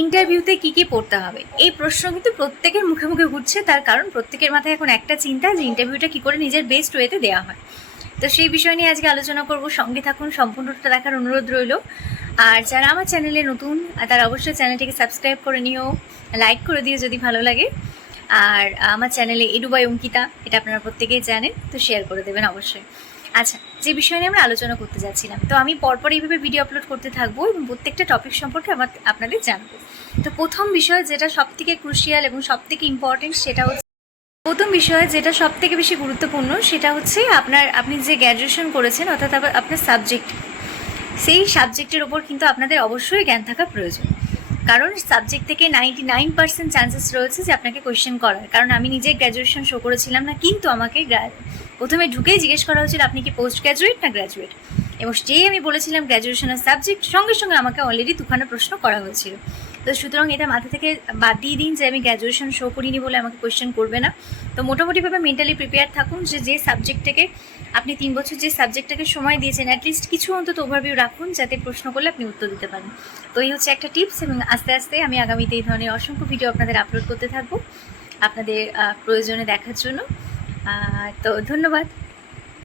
ইন্টারভিউতে কি পড়তে হবে, এই প্রশ্ন কিন্তু প্রত্যেকের মুখে মুখে ঘুরছে। তার কারণ প্রত্যেকের মাথায় এখন একটা চিন্তা যে ইন্টারভিউটা কী করে নিজের বেস্ট ওয়েতে দেওয়া হয়। তো সেই বিষয় নিয়ে আজকে আলোচনা করব, সঙ্গে থাকুন, সম্পূর্ণটা দেখার অনুরোধ রইল। আর যারা আমার চ্যানেলে নতুন তারা অবশ্যই চ্যানেলটিকে সাবস্ক্রাইব করে নিও, লাইক করে দিও যদি ভালো লাগে। আর আমার চ্যানেলে এডু বাই অঙ্কিতা, এটা আপনারা প্রত্যেকেই জানেন, তো শেয়ার করে দেবেন অবশ্যই। আচ্ছা, যে বিষয় নিয়ে আমরা আলোচনা করতে যাচ্ছিলাম, তো আমি পরপর এইভাবে ভিডিও আপলোড করতে থাকবো এবং প্রত্যেকটা টপিক সম্পর্কে আপনাদের জানাবো। তো প্রথম বিষয় যেটা সবথেকে ক্রুশিয়াল এবং সবথেকে ইম্পর্টেন্ট, সেটা হচ্ছে প্রথম বিষয় যেটা সবথেকে বেশি গুরুত্বপূর্ণ, সেটা হচ্ছে আপনি যে গ্র্যাজুয়েশন করেছেন, অর্থাৎ আপনার সাবজেক্ট, সেই সাবজেক্টের ওপর কিন্তু আপনাদের অবশ্যই জ্ঞান থাকা প্রয়োজন। কারণ সাবজেক্ট থেকে 99% চান্সেস রয়েছে যে আপনাকে কোয়েশ্চেন করার। কারণ আমি নিজে গ্র্যাজুয়েশন শো করেছিলাম না, কিন্তু আমাকে প্রথমে ঢুকেই জিজ্ঞেস করা হয়েছিল আপনি কি পোস্ট গ্র্যাজুয়েট না গ্র্যাজুয়েট, এবং যেই আমি বলেছিলাম গ্র্যাজুয়েশনের সাবজেক্ট, সঙ্গে সঙ্গে আমাকে অলরেডি দুখানা প্রশ্ন করা হয়েছিল। তো সুতরাং এটা মাথা থেকে বাদ দিয়ে দিন যে আমি গ্র্যাজুয়েশন শো করিনি বলে আমাকে কোয়েশ্চেন করবে না। তো মোটামুটিভাবে মেন্টালি প্রিপেয়ার থাকুন যে সাবজেক্টটাকে আপনি 3 বছর যে সাবজেক্টটাকে সময় দিয়েছেন, অ্যাটলিস্ট কিছু অন্তত ওভারভিউ রাখুন, যাতে প্রশ্ন করলে আপনি উত্তর দিতে পারেন। তো এই হচ্ছে একটা টিপস, এবং আস্তে আস্তে আমি আগামীতে এই ধরনের অসংখ্য ভিডিও আপনাদের আপলোড করতে থাকবো আপনাদের প্রয়োজনে দেখার জন্য। তো ধন্যবাদ।